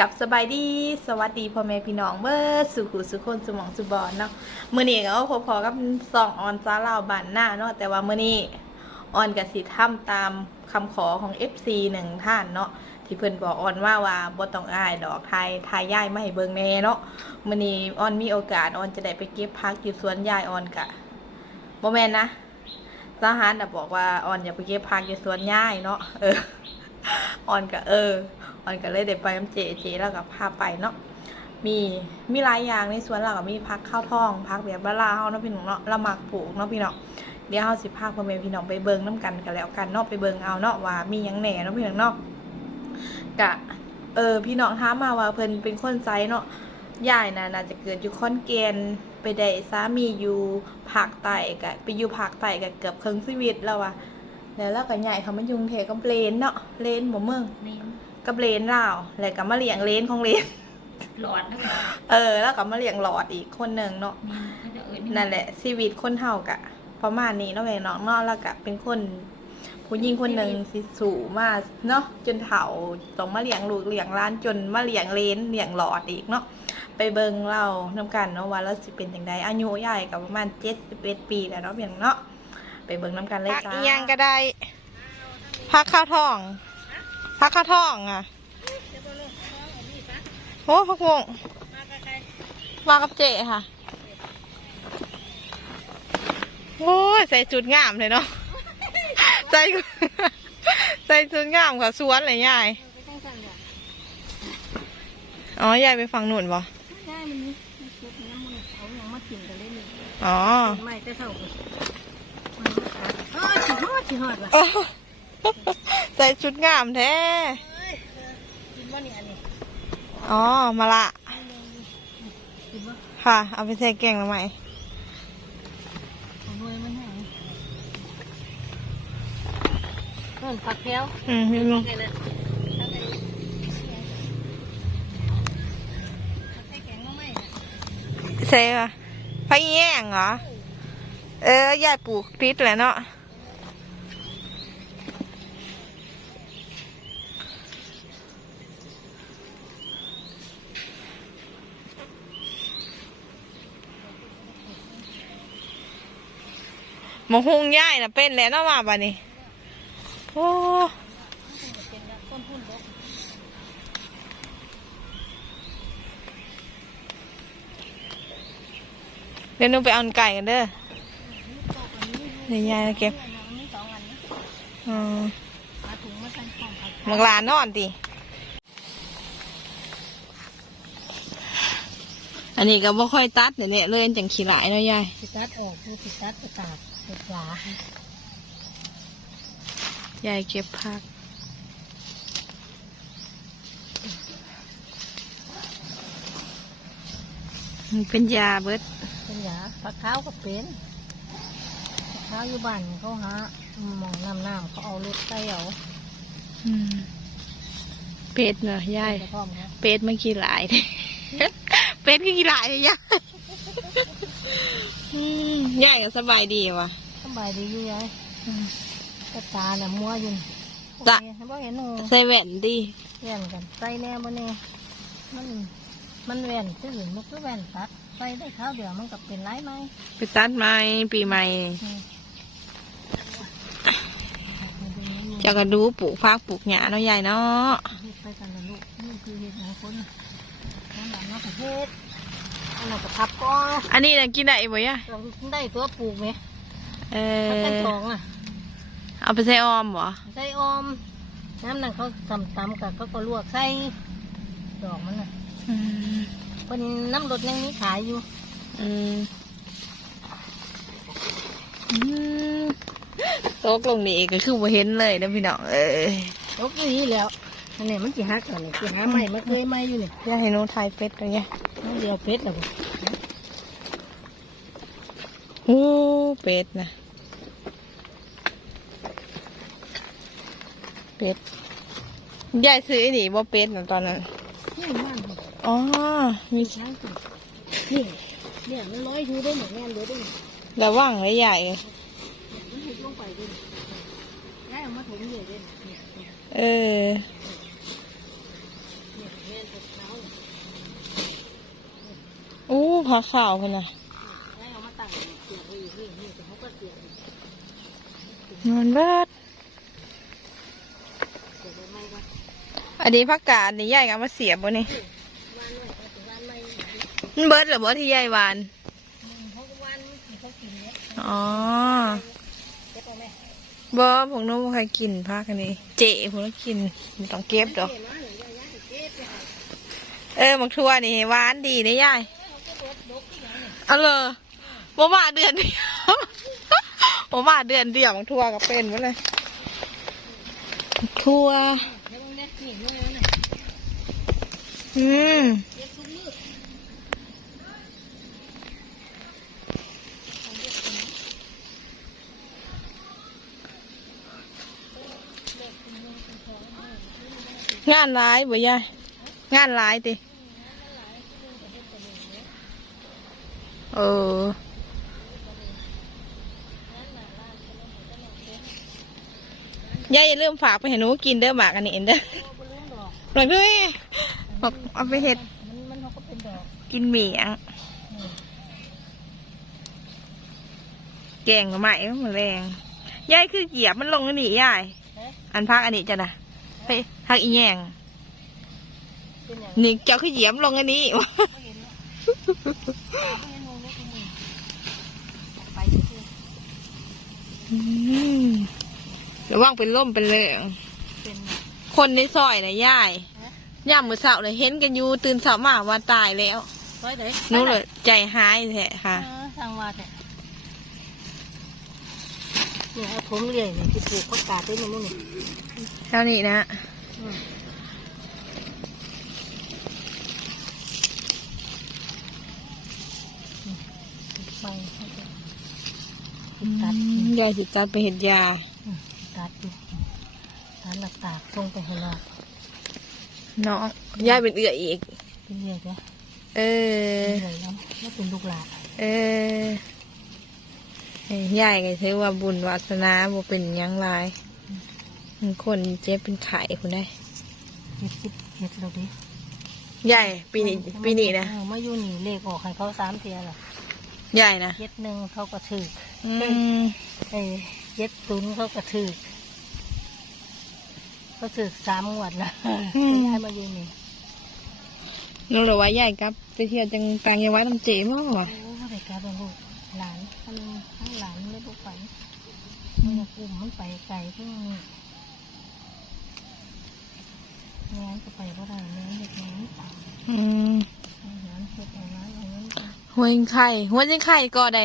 กับสบายดีสวัสดีพ่อแม่พี่น้องเบิร์สุขุสุคนสมองสุบอนเนาะมื้อนี้ก็พอๆกับสองออนซาลาวบานหน้าเนาะแต่ว่ามื้อนี้ออนกับสิทำตามคำขอของ FC หนึ่งท่านเนาะที่เพิ่นบอกออนว่าว่าบ่ต้องอายดอกทายทายย่ายไมาให้เบิ่งแน่เนาะมื้อนี้ออนมีโอกาสออนจะได้ไปเก็บผักอยู่สวนยายออนกะบ่แม่นนะสหารน่ะบอกว่าออนอย่าไปเก็บผักอยู่สวนยายเนาะเออออนก็เออ ออนก็เลยได้ไปน้ำเจเจแล้วก็พาไปเนาะมีมีหลายอย่างในสวนเราก็มีพักข้าวทองพักแบบบ้าลาเฮาเนาะพี่น้องเนาะละหมักปลูกเนาะพี่น้องเดี๋ยวเฮาสิพาพ่อแม่พี่น้องไปเบิ่งน้ำกันกันแล้วกันเนาะไปเบิ่งเอาเนาะว่ามีหยังแหน่เนาะพี่น้องเนาะกะเออพี่น้องถามาว่าเพิ่นเป็นคนไซเนาะยายน่ะน่าจะเกิดอยู่คอนแกนไปได้สามีอยู่ภาคใต้กะไปอยู่ภาคใต้กะเกือบครึ่งชีวิตแล้วว่ะแล้วเราก็ใหญ่เขามายุงเทกับเลนเนาะเลนบ่เมืองนี่ กับเลนลาวแล้วก็มาเลี้ยงเลนของเลน หลอดนะเออ แล้วก็มาเลี้ยงหลอดอีกคนหนึ่งเนาะนี่เขาจะเอ่ยนั่นแหละชีวิตคนเฮากะ ประมาณนี้เนาะแม่น้องเนาะแล้วก็เป็นคน ผู้หญิงคนหนึ่งสิสูงมากเนาะจนเฒ่าต้องมาเลี้ยงลูกเลี้ยงหล้านจนมาเลี้ยงเลนเลี้ยงหลอดอีกเนาะไปเบิ่งเรานำกันเนาะว่าเราสิเป็นจังไดอายุยายก็ประมาณ71ปีแล้วเนาะเพียงเนาะไปเบิ่งนำกันเลยจ้าพักอีหยังก็ได้ พักข้าวทอง พักข้าวทองอะโอ้พักวงมากับเจค่ะ โอ้ยใส่ชุดงามเลยเนาะใส่ใส่ชุดงามค่ะสวนเลยยายอ๋อยายไปฟังหนุนบ่ได้มันนี่มันเก็บน้ำมันเขาอย่างมากินกันเลยนี่อ๋อไม่แต่เท่ากันเออสิฮอดสิฮอดว่ะ ใส่ชุดงามแท้ กินว่านี่อันนี้อ๋อ มาละ กินว่าค่ะ เอาไปใส่แกงทำไมของรวยมันแห้งเพิ่นผักแพ้วอืมพี่ลุงไงนะใส่แกงมาไหมใส่ปะพะแย่งเหรอ เออยายปลูกพริษแหละเนาะ มะฮุงย่ายนะเป็นแล้วเนาะมาบ่นี้โอ้เดี๋ยวหนูไปเอาไก่กันเด้อเดี๋ยวยายเก็บอืมมักลานอนติ นนี้ก็บ่ค่อยตัดเนี่ยเนี่ยเลยจังขี้หลายเนาะยายสิตัดออกคือสิตัดไปตากเด็ดหวายายเก็บผักมันเป็นยาเบิดเป็นยาปลาขาวก็เป็นปลาขาวอยู่บ้านเขาหาหมองน้ำน้ำเขาเอารถไต่เอาเป็ดเนาะยายเป็ดมันขี้หลายเป็ดคือขี้หลายเลยยายอืมยายก็สบายดีว่ะสบายดีอยู่ยายกระตาเนี่ยมัวอยู่จ้ะโอเคให้บ่เห็นหนูใส่แว่นดีแว่นกันใส่แน่บ่แน่มันมันแว่นซื่อมันคือแว่นตัดใส่ได้ข้าวเดียวมันก็เป็นไรไหมไปตัดไม้ปีใหม่อืมเจ้าก็ดูปลูกฟักปลูกหญ้าเนาะยายเนาะเฮ็ดไปกันนะลูกนี่คือเฮ็ดของคนน้ำหนักน้ำเฮ็ด อันนั้นก็ทับก็อันนี้น่ะกินได้บ่ยะเราได้ตัวปลูกไหมเอถ้าเป็นอสองอะ เอาไปใส่ออมบ่ใส่ออม น้ำนั่นเขาตำตำกับเขาก็ลวกใส่ดอกมันน่ะอืมเป็นน้ำรดยังมีขายอยู่อืมอืมตกลงนี่ก็คือบ่เห็นเลยนะพี่น้องเอ้ยยกอยู่นี่แล้วอันนี้มันจีหักก่อนนี่จีหาใหม่มาเคยใหม่อยู่นี่อยากให้หนูถ่ายเป็ดตัวเนี้ยมัน เดียวเพชรแล้วบ่โอ้เป็ดนะเป็ดยายซื้อไอ้นี่บ่เป็ดนะตอนนั้นนี่มันบ่อ๋อมีช้างตัวนี่เนี่ยมันร้อยอยู่ได้หมดแง่นเดียวได้หมดระวังไว้ใหญ่มันหุบลงไปด้วยย้ายเอามาถมเลยด้วยเนี่ยเนี่ยเออ เนี่ยแง่นตัวาข้าวคนน่ะให้เอามาตั้งเสียบไว้อีกนี่นี่แต่เขาก็เสียบนอนเบิดอันนี้ผักกาดนี่ยายก็เอามาเสียบบ่นี่มันเบิดหรือบ่ที่ยายวานเขาก็วานอ๋อเบเอาไหมบ่ผมน้องบ่ใครกินผักอันนี้ เจ๊ผมต้องกินไม่ต้องเก็บดอกเก็บมาหรือเก็บไปให้เออมักทั่วนี่หวานดีนะยาย เอาเลยบ่มาเดือนเดียวบ่มาเดือนเดียวมักทั่วก็เป็นหมดเลยทั่วเดี๋ยวมึงเนี่ยนี่นู่นนี่เนี่ยอืมงานร้ายบ่ยายงานร้ายติ เออ ยายอย่าลืมฝากไปให้หนูกินเด้อหมากอันนี้เอ็นเด้อโอ้บ่รู้ดอกหลังด้วยบอกเอาไปเห็ดมันมันเขาก็เป็นดอกกินหมี่อะอืมแกงกับไม้มันแรงยายคือเหยียบมันลงอันนี้ยายเอ๊ะอันพักอันนี้จ้ะนะไปพักอีแยงเป็นอย่างนี่เจ้าคือเหยียบลงอันนี้ ไม่เห็นเนาะตาไม่เห็นงงเลยคุณมึงไปคือ อืม ระวังเป็นล่มเป็นเรื่องเป็นคนในซอยนะยายฮะย่ามมือเสาเลยเห็นกันอยู่ตื่นเสามาว่าตายแล้วซอยเด็กหนู้เลยใจหายแท้ค่ะทางว่าแต่เนี่ยเอาผมเลี้ยงเนี่ยที่ปลูกผักกาดด้วยนี่มึงนี่เท่านี้นะอืมไป ให้ไปตัดยายสิตัดไปเห็ดยาอืมตัดดูตัดหลักตากส่งไปให้รอดน้องยายเป็นเอื้ออีกเป็นเรื่อยจ้ะเออเป็นเรื่อยแล้วไม่เป็นลูกหลานเออให้ยายก็ถือว่าบุญวาสนาบ่เป็นหยังไรคนเจ็บเป็นไข่คุณได้เจ็ดสิบเจ็ดแล้วดิยายปีนี้ปีนี้นะเออมาอยู่นี่เลขออกให้เขาสามเทียละ ยายนะเจ็ดหนึ่งเขาก็ถืออืมเออเจ็ดศูนย์เขาก็ถือเขาถือสามงวดละย้ายมาอยู่นี่น้องเลยว่ายายกลับไปเที่ยวจังแปลงยังไว้น้ำเจ๋มั้งวะโอ้เขาไปกลายเป็นลูกหลานทั้งทั้งหลานไม่ลูกไปมันจะกลุ่มมันไปไกลเพิ่งงานก็ไปก็ได้เนื้อเด็กน้อยอืมงานเฮ็ดเอาร้านเอาเงินไป หัวยังไข่หัวยังไข่ก็ได้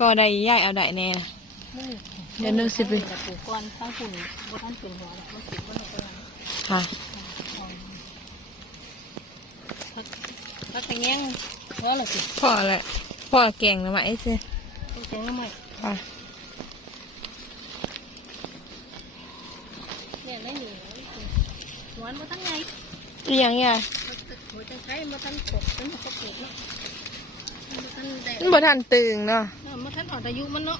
ก็ได้ยายเอาได้แน่นะมืดเดี๋ยวนึกสิไปกับปลูกก้อนทั้งฝุ่นบ่ทันเป็นหัวแล้วมันสิบ่ได้ไปแล้วค่ะพักพักกระเงี้ยงเพราะอะไรสิพ่อแหละพ่อแกงนะมาไอ้เจ้พักกระเงี้ยงไม่ค่ะเนี่ยไม่หนีหวานมาทั้งไงอีหยังยายหัวจังไคร้มาทั้งกบทั้งกระปุกเนาะ มาทั้งแดดมันบ่ทันตึงเนาะมาทั้งอ่อนอายุมันเนาะ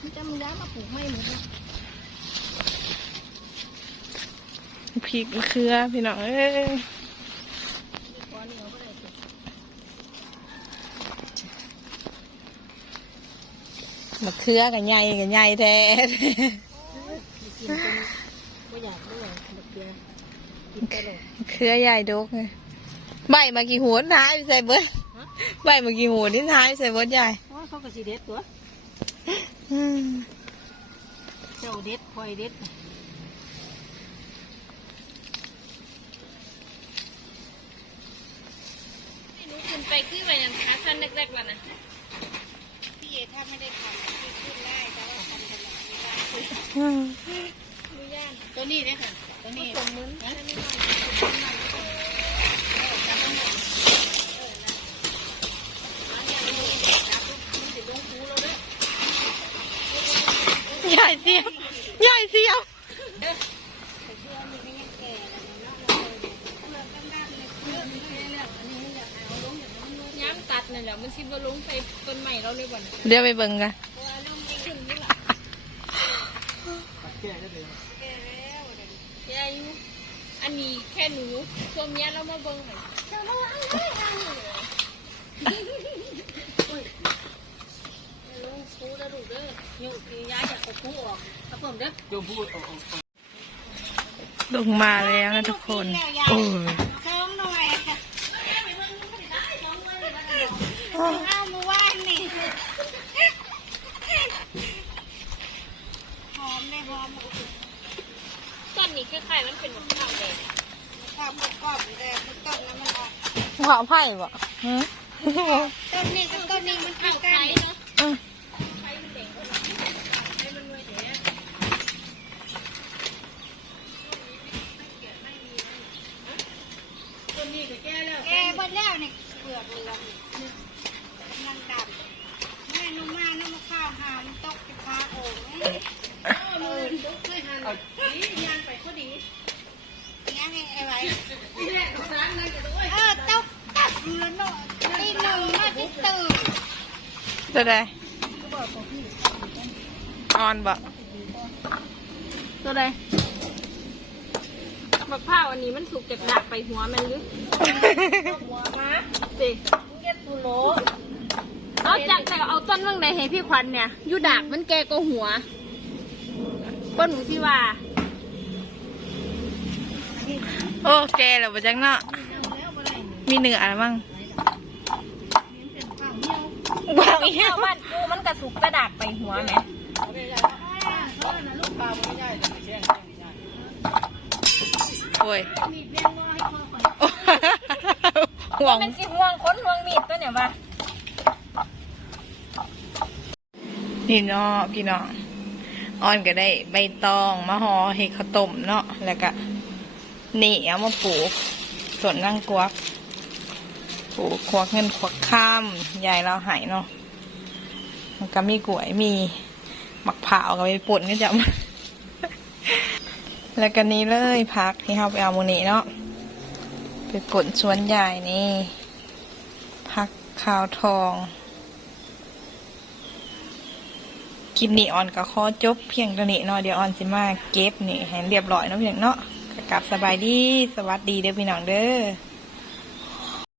มันจะมันย้ายมาปลูกไม่หมดเลยพริกมะเขือพี่น้องเอ้ยก้อนนี้เอาไปได้สิมะเขือกับใหญ่กับใหญ่แท้กินเป็นไม่อยากด้วยบักเกียกินไปเลยมะเขือใหญ่ดกเลยใบมากี่หัวท้ายไปใส่เบิดฮะ ใบมากี่หัวนี่ท้ายใส่เบิดใหญ่โอ้ยเขาก็สีเด็ดตัวอืมเจ้าเด็ดคอยเด็ดหนูขึ้นไปขึ้นไปนั่นขาสั้นแรกๆแล้วนะพี่เอถ้าไม่ได้ทำพี่ขึ้นได้แต่ว่าทำตลอดไม่ได้อืมตัวนี้เนี่ยค่ะตัวนี้สมมือ ใหญ่เสียวใหญ่เสียวย้ำตัดนั่นแหละมันสิบลงไปต้นใหม่เราเลยบ่นเดี๋ยวไปเบิ่งกันยายอยู่อันนี้แค่หนูช่วงนี้เรามาเบิ่งหน่อย ลงคูแล้วดูเด้อ ยุ่งย้ายจากคูออกถ้าผมเด้อลงมาแล้วนะทุกคน โอ้ยเชิงหน่อยค่ะเอามือว่านนี่หอมเลยหอมต้นนี้คือใครมันเป็นข้าวแดงข้าวกรอบๆเลยต้นนั้นมันออกหอมไผ่บ่หืมต้นนี้กับต้นนี้มันข้าเข้าวกัไข่นเนาะ อืม ไข่มันแดงไข่มันรวยแดง แกบนแล้วนี่เปลือกเหลืองมันดำแม่นุ่มมากน้ำมะข้าวหามตกจะพาโอ่งเออลุกไม่หันนี่ยันไปพอดียังไงไอ้ไว้เออตกตับแล้วเนาะตีหนึ่งมาจะตื่นตัวใดออนบ่ตัวใด บักผ้าวอันนี้มันสุกจากดักไปหัวมันหรือหัวมาสิเก็บตุโลเอาจากแต่เอาต้นเรื่องใดให้พี่ควันเนี่ยอยูดักมันแกก็หัวก็หนูที่ว่าโอเคแล้วบ่จังเนาะมีเนื้ออะไรบ้างว้าวอีเที่ยวบ้านกูมันกระสุกกระดักไปหัวไหม โอ้ยห่วงมันสิห่วงค้นห่วงมีดตัวเนี่ยว่านี่เนาะพี่น้องออนก็ได้ใบตองมะฮอเห็ดข้าวต้มเนาะแล้วก็นี่เอามาปลูกส่วนนั่งกวักปลูกควักเงินควักข้ามยายเราใหายเนาะมันก็มีกล้วยมีมะพร้าวกับไปป่นก็จะ แล้วก็นี้เลยพักที่เราไปเอาโมนี่เนาะไปป่นสวนใหญ่นี่พักขาวทองคลิปนี้ออนกับข้อจบเพียงเท่านี้เนาะเดี๋ยวออนสิมาเก็บนี่ให้เรียบร้อยเนาะเพียงเนาะก็กลับสบายดีสวัสดีเด้อพี่น้องเด้อ